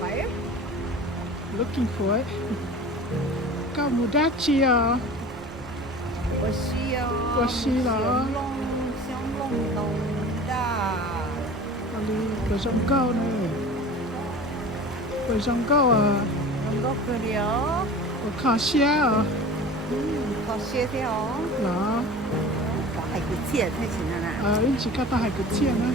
Where? Looking for it. Kau muda cia. 我需要我需要香浓浓的。 Ali bersong kau ni. Bersong kau à. 이거 그려? 我看虾啊， 더 쉬세요. 嗱，더海骨切才行了啦。因此看到海骨切呢。